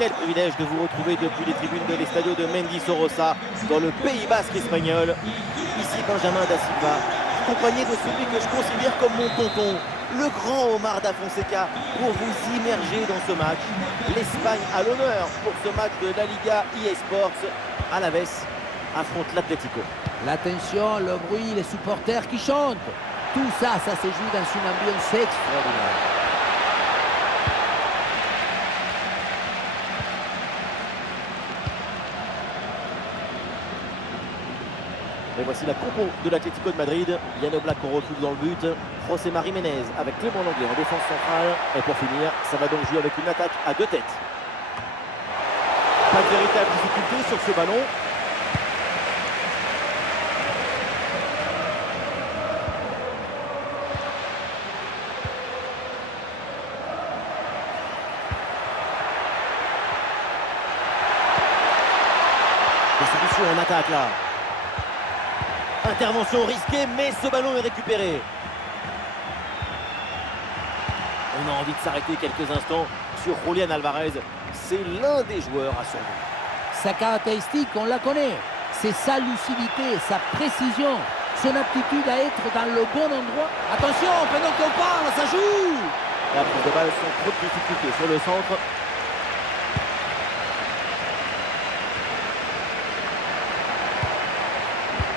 Quel privilège de vous retrouver depuis les tribunes de l'Estadio de Mendizorroza dans le Pays Basque espagnol. Ici Benjamin da Silva, accompagné de celui que je considère comme mon tonton, le grand Omar da Fonseca, pour vous immerger dans ce match. L'Espagne a l'honneur pour ce match de la Liga eSports. Alaves affronte l'Atlético. L'attention, le bruit, les supporters qui chantent. Tout ça, ça se joue dans une ambiance extraordinaire. Et voici la compo de l'Atlético de Madrid. Yann Oblak qu'on retrouve dans le but. José Mari Ménez avec Clément Lenglet en défense centrale. Et pour finir, ça va donc jouer avec une attaque à 2 têtes. Pas de véritable difficulté sur ce ballon. Distribution en attaque là. Intervention risquée, mais ce ballon est récupéré. On a envie de s'arrêter quelques instants sur Julián Alvarez. C'est l'un des joueurs à surveiller. Sa caractéristique, on la connaît. C'est sa lucidité, sa précision, son aptitude à être dans le bon endroit. Attention, pendant qu'on parle, ça joue. La prise de balle sans trop de difficultés sur le centre.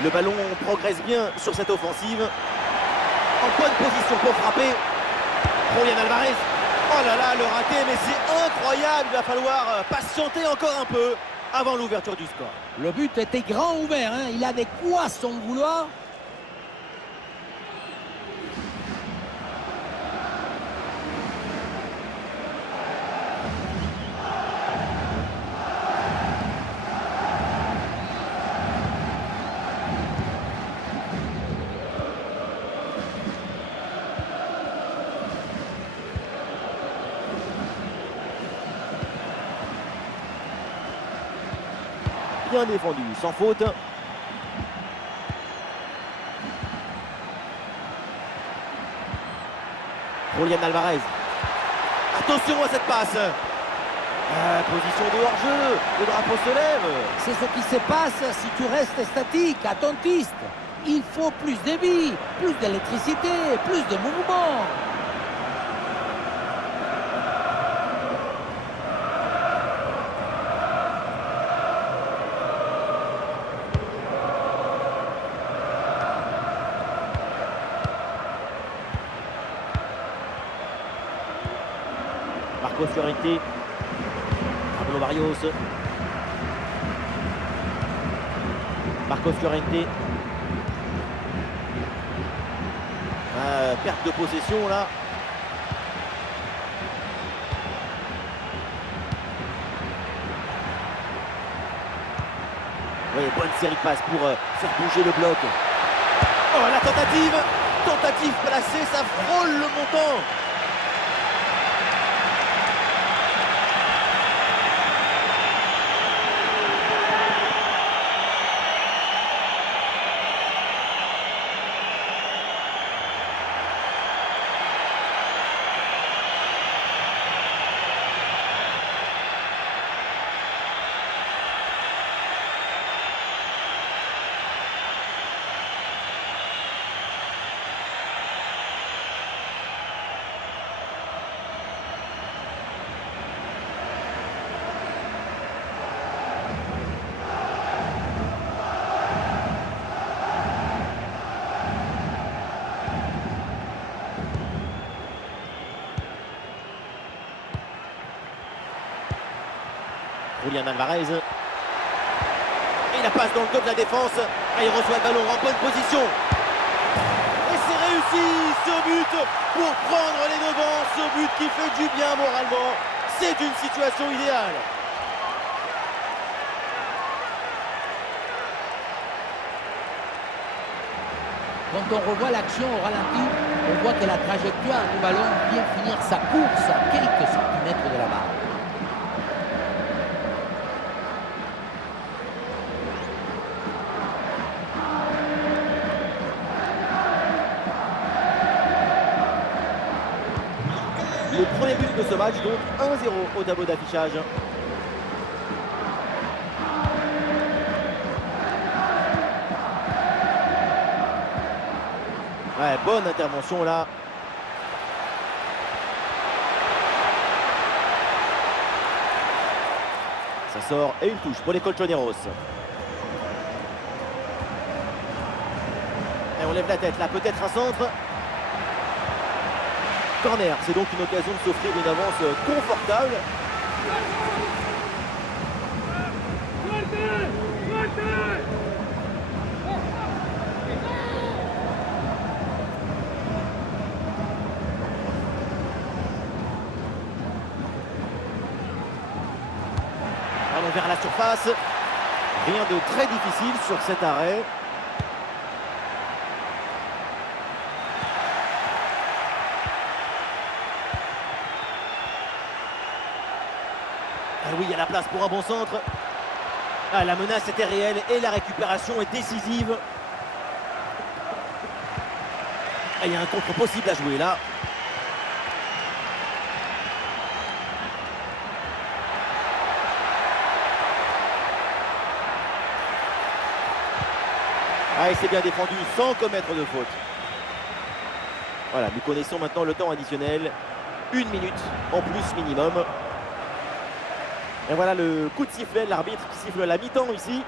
Le ballon progresse bien sur cette offensive. En bonne position pour frapper. Julián Alvarez. Oh là là, le raté, mais c'est incroyable. Il va falloir patienter encore un peu avant l'ouverture du score. Le but était grand ouvert, hein. Il avait quoi son vouloir. Bien défendu, sans faute. Julián Alvarez. Attention à cette passe. Position de hors-jeu. Le drapeau se lève. C'est ce qui se passe si tu restes statique, attentiste. Il faut plus de vie, plus d'électricité, plus de mouvement. Marcos Llorente. Pablo Barrios. Marcos Llorente. Perte de possession là. Oui, bonne série de passes pour faire bouger le bloc. Oh, la tentative placée, ça frôle le montant. Julián Alvarez. Et la passe dans le dos de la défense. Ah, il reçoit le ballon en bonne position. Et c'est réussi ce but pour prendre les devants. Ce but qui fait du bien moralement. C'est une situation idéale. Quand on revoit l'action au ralenti, on voit que la trajectoire du ballon vient finir sa course à quelques centimètres de la barre. Le premier but de ce match, donc 1-0 au tableau d'affichage. Ouais, bonne intervention là. Ça sort et une touche pour les Colchoneros. Et on lève la tête là, peut-être un centre. Corner, c'est donc une occasion de s'offrir une avance confortable. Allons vers la surface. Rien de très difficile sur cet arrêt. Ah oui, il y a la place pour un bon centre. Ah, la menace était réelle et la récupération est décisive. Ah, il y a un contre possible à jouer là. Ah, et c'est bien défendu sans commettre de faute. Voilà, nous connaissons maintenant le temps additionnel. 1 minute en plus minimum. Et voilà le coup de sifflet, l'arbitre qui siffle la mi-temps ici.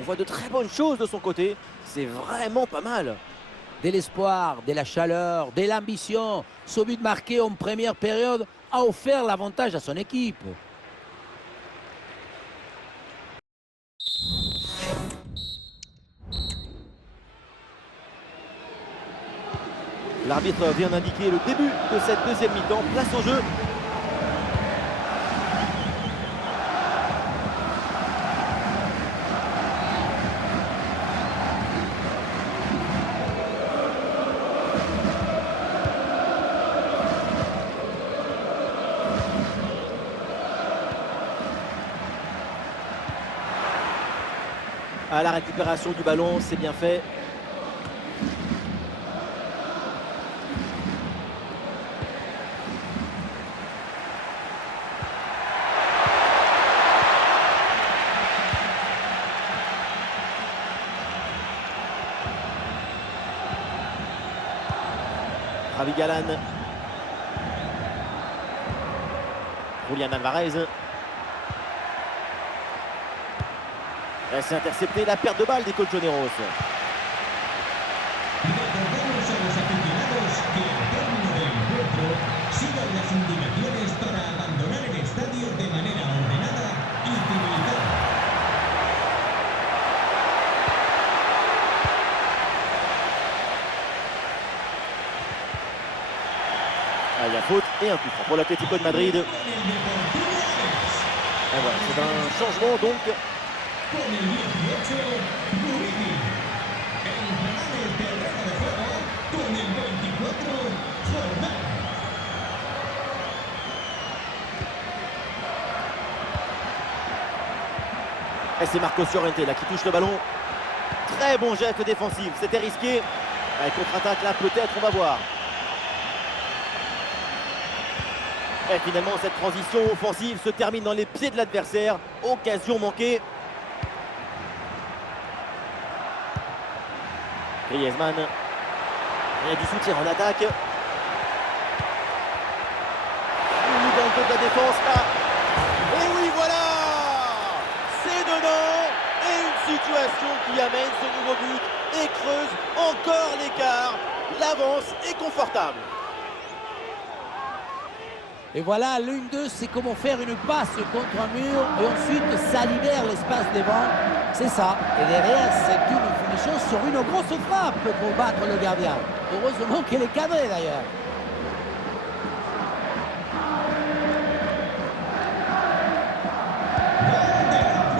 On voit de très bonnes choses de son côté. C'est vraiment pas mal. De l'espoir, de la chaleur, de l'ambition. Ce but marqué en première période a offert l'avantage à son équipe. L'arbitre vient d'indiquer le début de cette deuxième mi-temps. Place au jeu. À la récupération du ballon, c'est bien fait. Javi Galan. Julián Alvarez. C'est intercepté, la perte de balle des Colchoneros. Ah, il y a faute et un coup franc pour l'Atlético de Madrid. Et voilà, c'est un changement donc. Et c'est Marcos Llorente là qui touche le ballon. Très bon geste défensif, c'était risqué. Contre-attaque là peut-être, on va voir. Et finalement cette transition offensive se termine dans les pieds de l'adversaire. Occasion manquée. Griezmann. Il y a du soutien en attaque. Il nous dans le dos de la défense là. Et oui voilà. C'est dedans. Et une situation qui amène ce nouveau but et creuse encore l'écart. L'avance est confortable. Et voilà, l'1-2, c'est comment faire une passe contre un mur et ensuite ça libère l'espace devant. C'est ça. Et derrière, c'est une finition sur une grosse frappe pour battre le gardien. Heureusement qu'elle est cadrée d'ailleurs.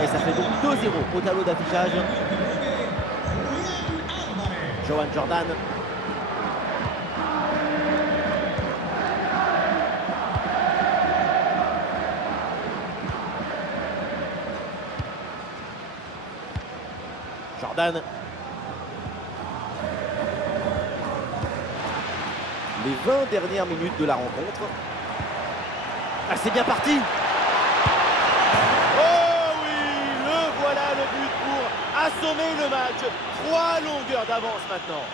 Et ça fait donc 2-0 au tableau d'affichage. Johan Jordan. Jordan. les 20 dernières minutes de la rencontre. Ah, c'est bien parti. Oh oui, le voilà le but pour assommer le match. 3 longueurs d'avance maintenant.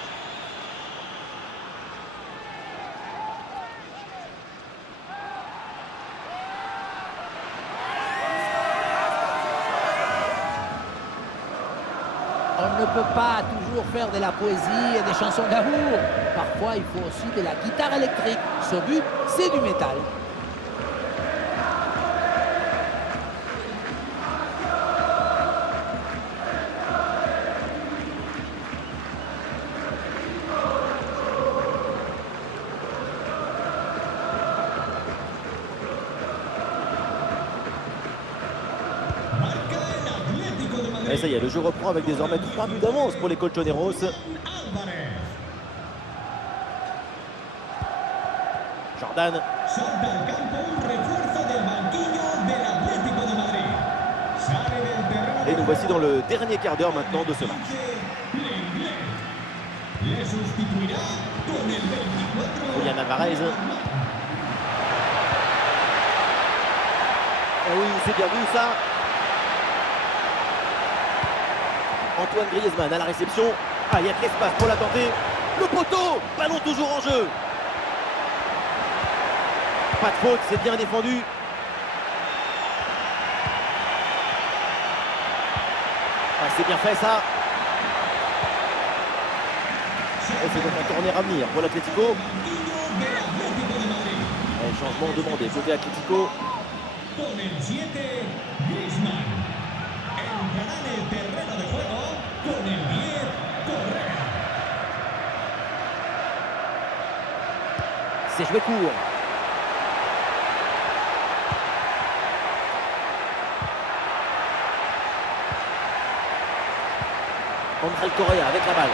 On ne peut pas toujours faire de la poésie et des chansons d'amour. Parfois, il faut aussi de la guitare électrique. Ce but, c'est du métal. Et ça y est, le jeu reprend avec désormais 3 buts d'avance pour les Colchoneros. Jordan. Et nous voici dans le dernier quart d'heure maintenant de ce match. Julián Álvarez. Et oui, c'est bien vu ça. Antoine Griezmann à la réception. Ah, il y a de l'espace pour la tenter. Le poteau, ballon toujours en jeu. Pas de faute, c'est bien défendu. Ah, c'est bien fait ça. Et c'est donc un corner à venir pour l'Atlético. Changement demandé côté Atlético. C'est joué court. André Correa avec la balle.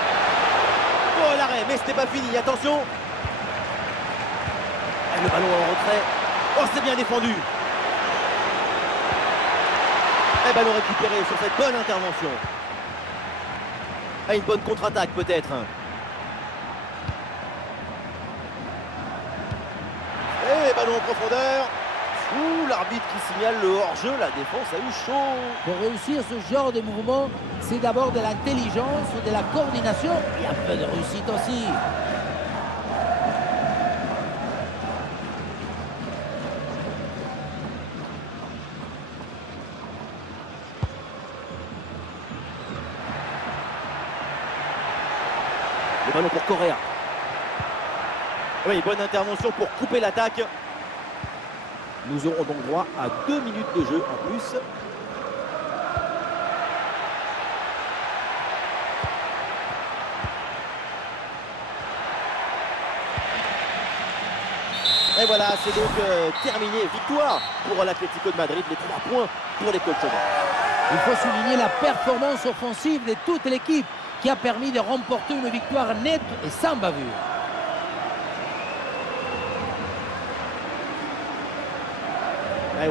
Oh l'arrêt, mais c'était pas fini, attention. Et le ballon en retrait. Oh c'est bien défendu. Et ballon récupéré sur cette bonne intervention. Et une bonne contre-attaque peut-être. Et ballon en profondeur. Ouh, l'arbitre qui signale le hors-jeu, la défense a eu chaud. Pour réussir ce genre de mouvement, c'est d'abord de l'intelligence, de la coordination et un peu de réussite aussi. Le ballon pour Correa. Oui, bonne intervention pour couper l'attaque. Nous aurons donc droit à 2 minutes de jeu en plus. Et voilà, c'est donc terminé. Victoire pour l'Atlético de Madrid. Les 3 points pour les Colchoneros. Il faut souligner la performance offensive de toute l'équipe qui a permis de remporter une victoire nette et sans bavure.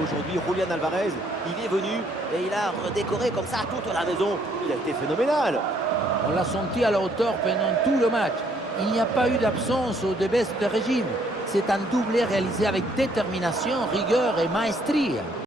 Aujourd'hui, Julián Álvarez, il est venu et il a redécoré comme ça toute la maison. Il a été phénoménal. On l'a senti à la hauteur pendant tout le match. Il n'y a pas eu d'absence ou de baisse de régime. C'est un doublé réalisé avec détermination, rigueur et maestria.